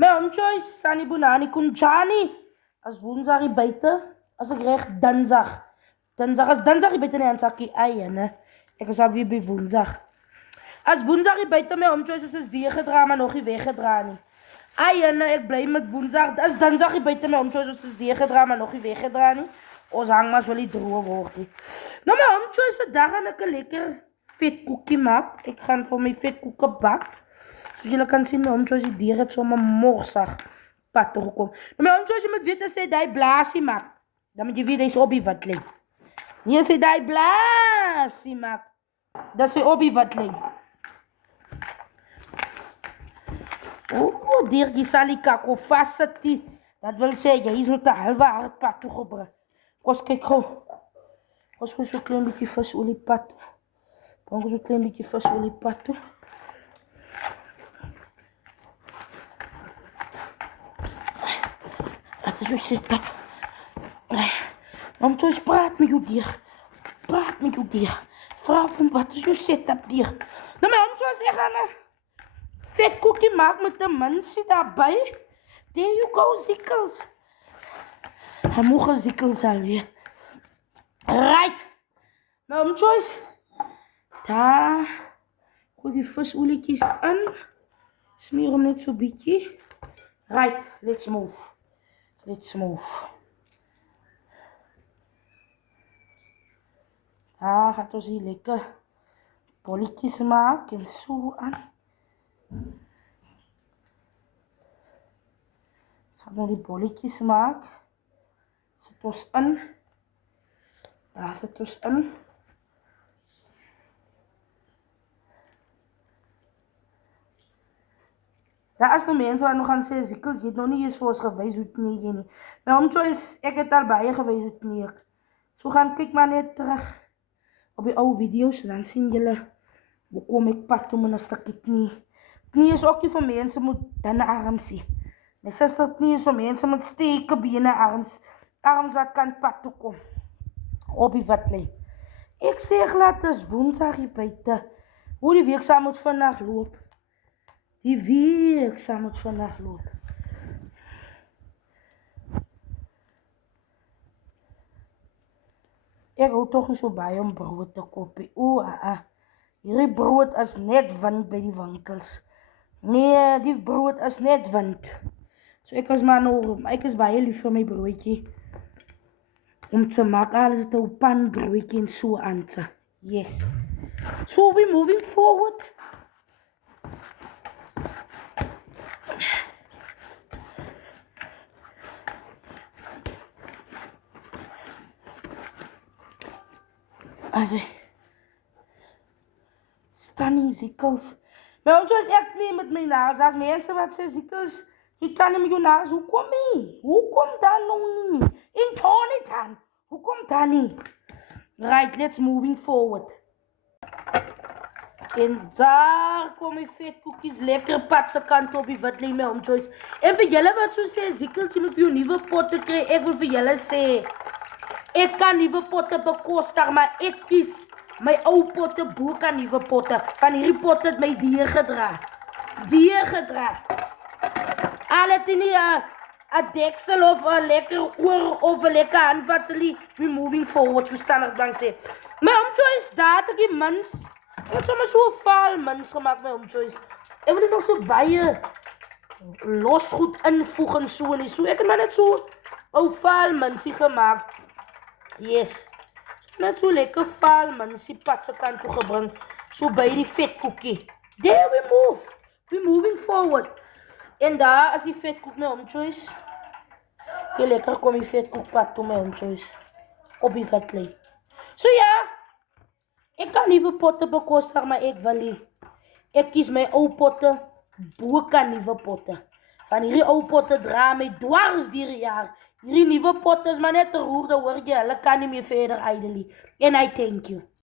My home choice, Sunny Bonani Kunjani. As woensdag hier buite, as ek reg dinsdag. As dinsdag hier buite nie aansakkie eie, ne. Ek is alweer by woensdag. As woensdag hier buite my home choice is deegedra, maar nog nie weggedra nie. Eie, ne, ek bly met woensdag. As dinsdag hier buite my home choice is deegedra, maar nog nie weggedra nie. Ons hang maar so die droog word nie. Nou my home choice vandag gaan ek 'n lekker vetkoekie maak. Ek gaan vir my vetkoeke bak. Soos julle kan sien, my home choice die deur het sommer morsig pad toe gekom. Nou my home choice jy moet weet as hy die blaasie maak. Dan moet jy weet hy's op die wat lê. Nie as hy die blaasie maak. Dat hy op die wat lê. O, diertjie sal die kakko vassit. Dat wil sê jy is met 'n halwe hartpad toe gebring. Kos kyk gou. Kos so 'n klein bietjie visolie pad. Bring so 'n klein bietjie visolie pad toe. Dat is jou setup. Om te praat met jou dier. Praat met jou dier. Vra van wat is jou setup dier? Nou my hom soos ek gaan 'n vetkoekie maak met 'n minsie daarbey. There you go, zikkels. Hy moet gezikkels alweer. Right. My hom choice. Daar. Gooi die visolietjies in. Smeer hom net so bietjie. Right, let's move. Let's move. Daar gaat ons hier lekker bolletjies maak en so aan. Gaan nou die bolletjies maak. Sit ons in. Daar sit ons in. Daar is nog mense wat nog gaan sê, Zikkels, jy het nog nie eens vir ons gewys hoe knie jy nie. My home choice, ek het al baie gewys hoe knie ek. So gaan kyk maar net terug op die ou video's, dan sien julle hoe kom ek pad om in 'n stukkie knie. Knie is ook nie vir mense met dunne arms nie. My suster knie is vir mense met sterke bene arms. Arms wat kan pad toe kom. Op die wat lê. Ek sê glad is woensdag hier buite. Hoe die week saam moet vandag loop. Die week saam moet vandag loop. Ek hou toch nie so baie om brood te koop. Hierdie brood is net wind by die winkels. Nee, die brood is net wind. So ek is maar nou, ek is baie lief vir my broodjie. Om te maak, alles het 'n pan broodjie en so aan te. Yes. So we moving forward. Stunning Zikkels. My hom choice ek nie met my naels. As mense wat sê Zikkels, jy kan nie met jou naels. Hoekom nie? Hoekom dan nog nie? In Tonytown. Hoekom dan nie? Right, let's moving forward. En daar kom die vetkoekies lekker pad se kant op die wat lê my hom choice. En vir julle wat so sê Zikkels, jy moet vir jou nuwe potte kry. Ek wil vir julle sê ek kan nuwe potte bekostig, maar ek kies my ou potte bo kan nuwe potte. Van hierdie potte het my deurgedra. Al het nie 'n deksel of 'n lekker oor of 'n lekker handvatselie. We moving forward, so standaard blank sê. My home choice, daar het ek die mins. Ek het sommer so 'n vaal mins gemaak, my home choice. Ek wil nie nog so baie losgoed invoeg en so nie. So ek het maar net so 'n vaal minsie gemaak. Yes. Net so lekker vaal minsie pad se kant toe gebring. So by die vetkoekie. There we move. We moving forward. En daar is die vetkoek my home choice. Hoe lekker kom die vetkoek pad toe my home choice. Op die vet lê. So ja. Ek kan nuwe potte bekostig, maar ek wil nie. Ek kies my ou potte bo kan nuwe potte. Van hierdie ou potte dra my dwars deur die jaar. Hierdie nuwe potte is maar net 'n roerde hoor jy, hulle kan nie meer verder uitdeel nie. En I thank you.